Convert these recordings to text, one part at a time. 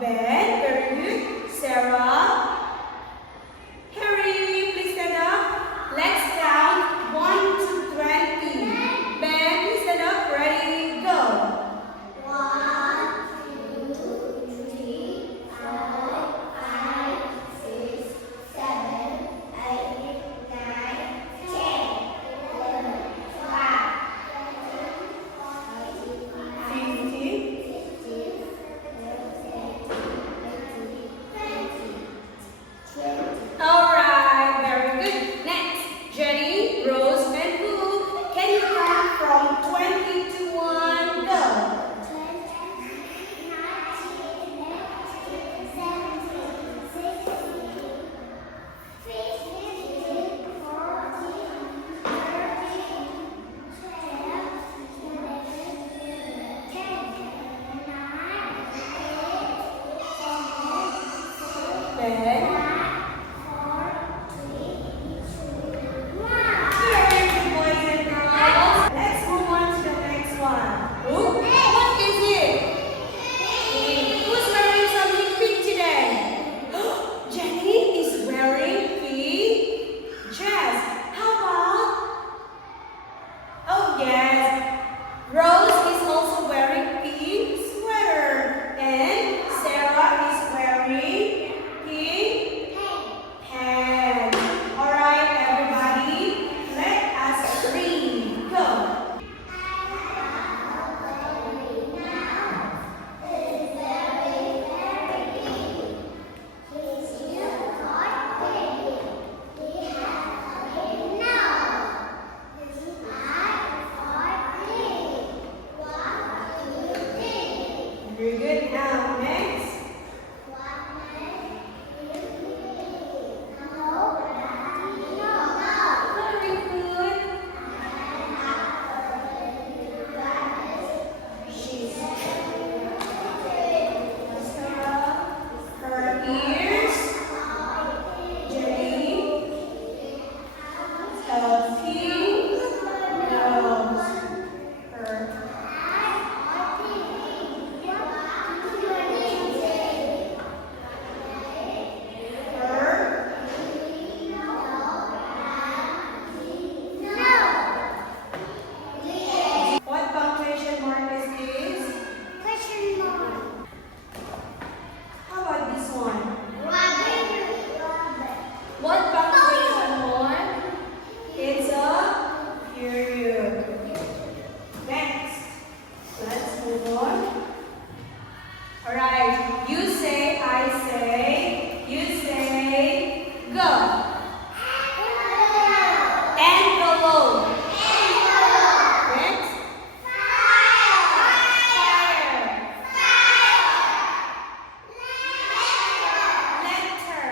Ben, very good. Sarah. Harry, please stand up. Let's count 1 to 20. Ben, please stand up. Ready, go. 1, 2, 3, 4, 5, 6, 7, 8, 9, 10, 11, 12, 15. 20. Alright, very good. Next, Jenny, Rose, and Boo. Can you count from 20 to 1? Go. 10. Very good, boys and girls. Let's move on to the next one. Ooh, what is it? Who's wearing something pink today? Jenny is wearing pink dress. How about? Oh yes, Rose is also wearing pink sweater, and Sarah is wearing pink pants. All right, everybody, let us read. Go. Very good. Now next. Very good. She's mascara. Her ears. Jenny. A pink nose. Her her what punctuation mark is this? How about this one? What punctuation mark? It's a period. Next, let's move on. Alright, you say, I say, you say, go. Envelope. Next. Fire. Letter.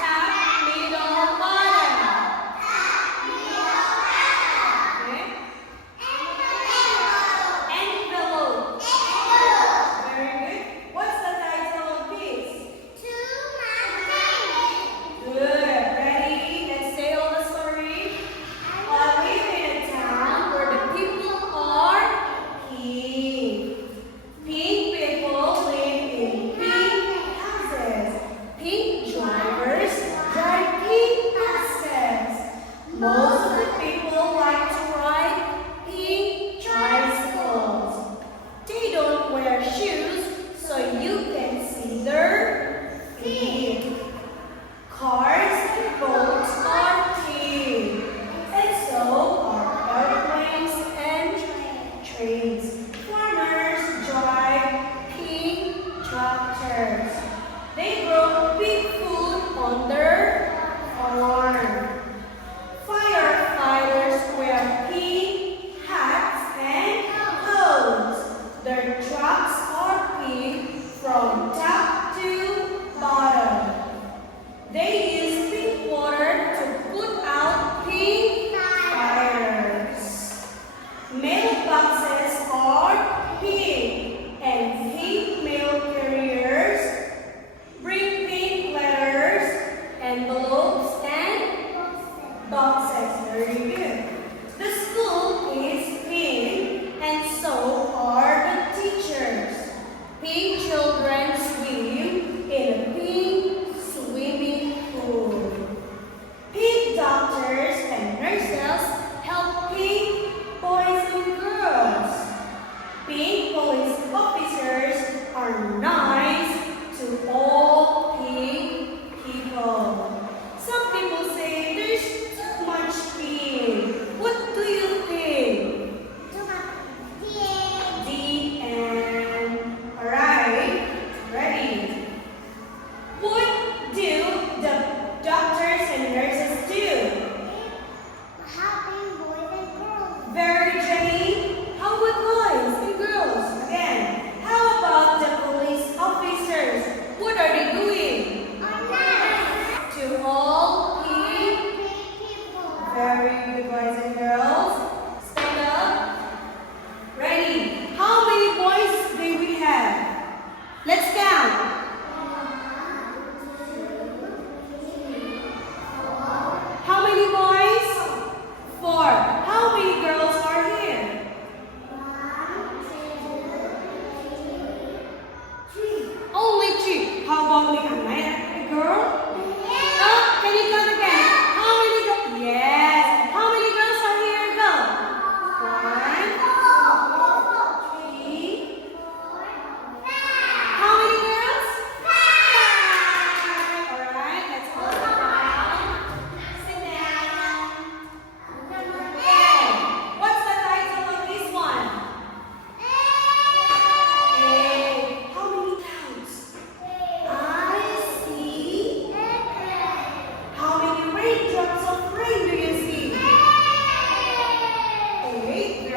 Top, middle, bottom. Okay. Envelope. Very good.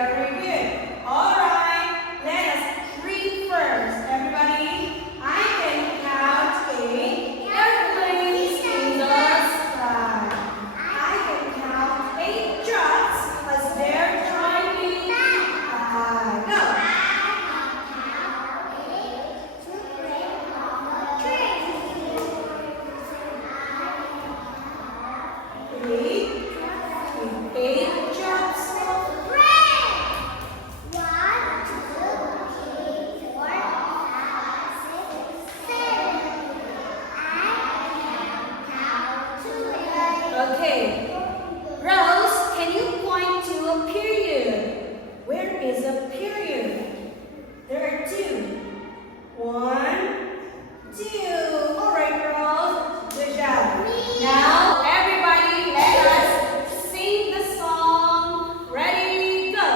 very good. All right, let us read first. Everybody, I can count 8 airplanes in the sky. I can count 8 trucks as they're driving by. Go. 8 drops of rain. 1, 2, 3, 4, 5, 6, 7. I can count to 8. Okay. Rose, can you point to a period? Where is a period? There are 2. 1, 2. All right, girls. Good job. Now, everybody, let us sing the song. Ready, go.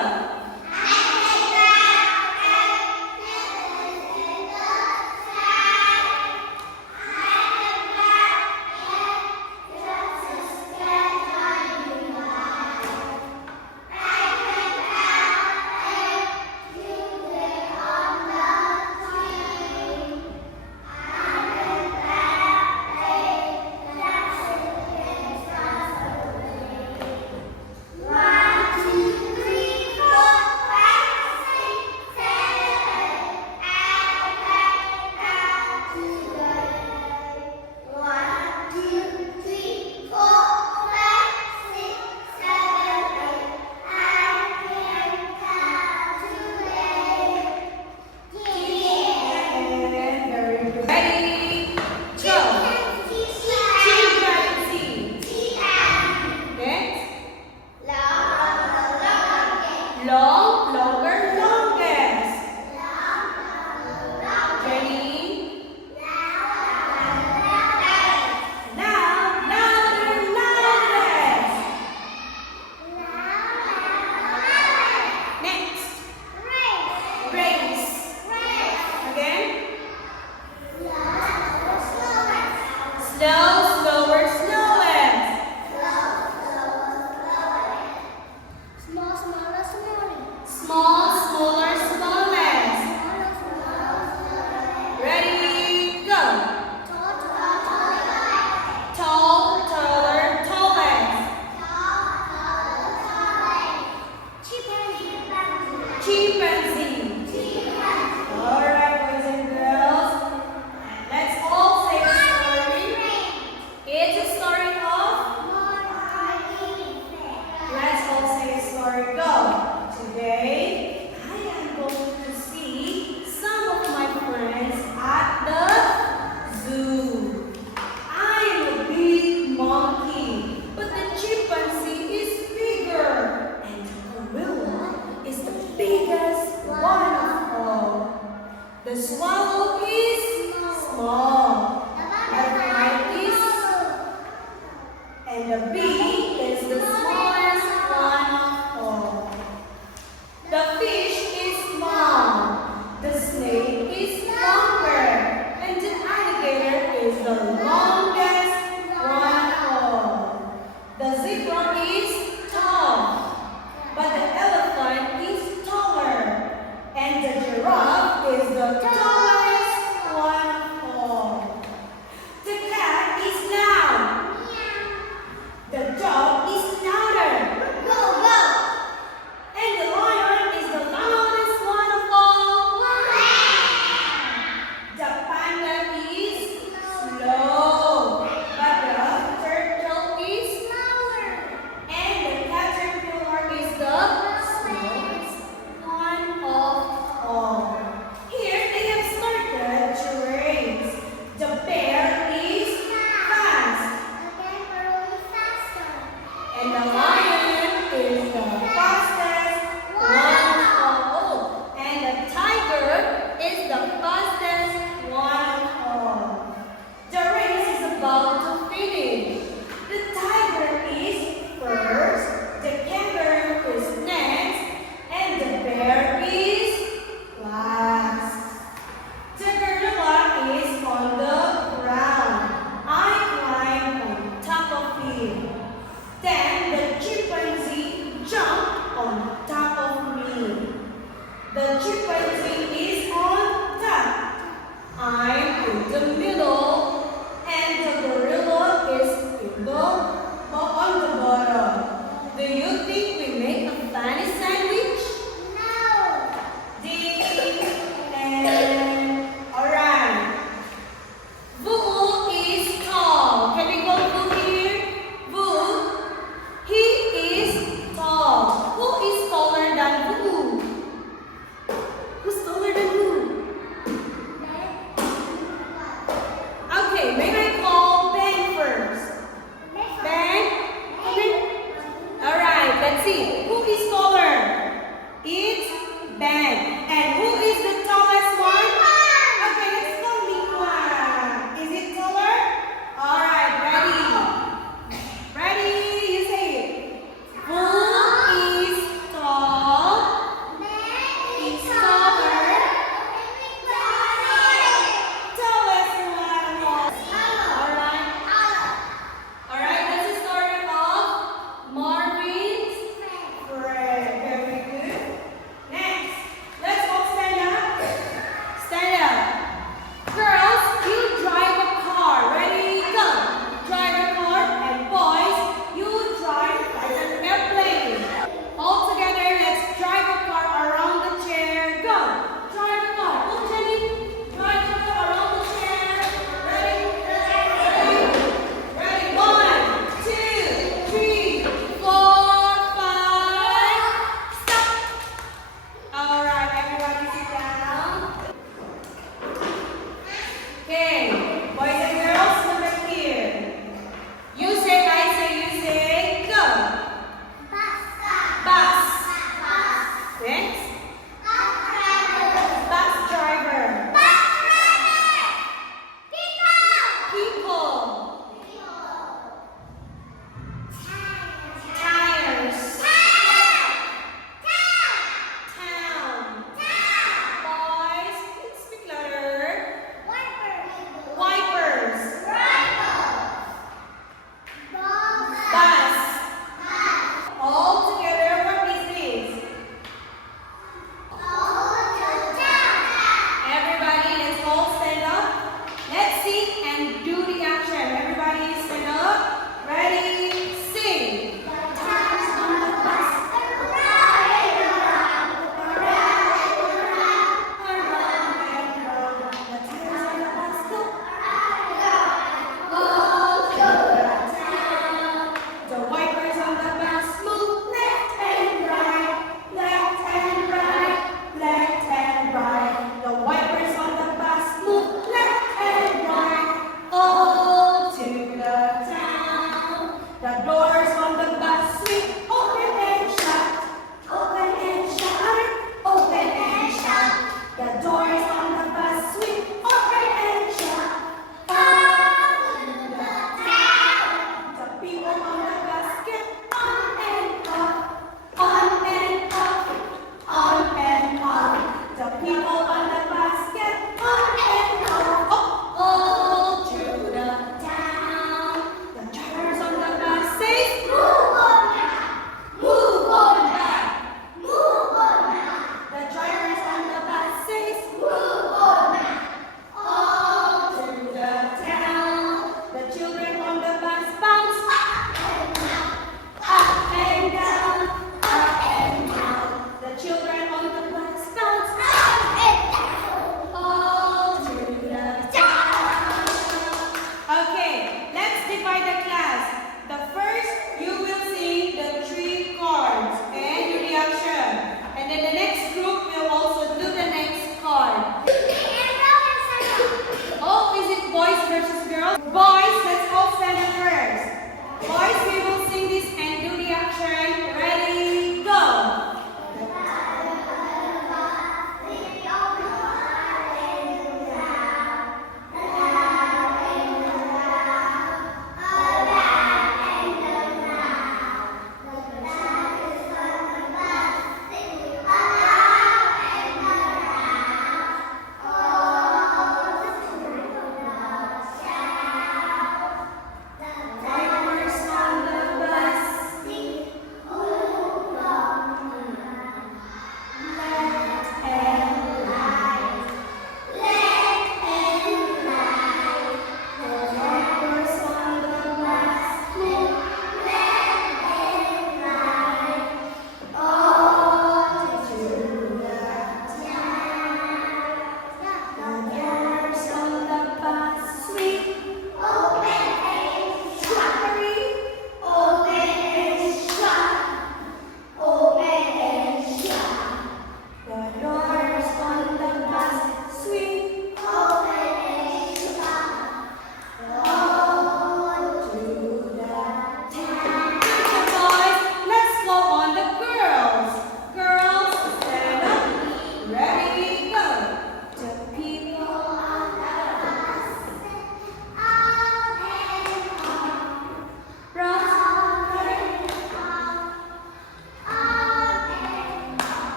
And very good. Ready, go. Chimpanzee. Next. Long, longer, longest. Jenny. Loud, louder, loudest. Next. Race. Again. Slow, slower, slowest. Small, smaller, smallest. Small, smaller, smallest. Ready, go. Tall, taller, tallest. Chimpanzee. All right, boys and girls. Let's all say a story. It's a story of. Let's all say a story. Go. Today, I am going to see some of my friends at the zoo. I am a big monkey, but the chimpanzee is bigger, and the gorilla is the biggest one of all. The swallow is small, the kite is, and the bee is the smallest one of all. The fish is small, the snake is longer, and the alligator is the longest one of all. The zebra is tall, but the elephant is taller, and the giraffe is the tallest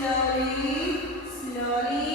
Slowly, slowly.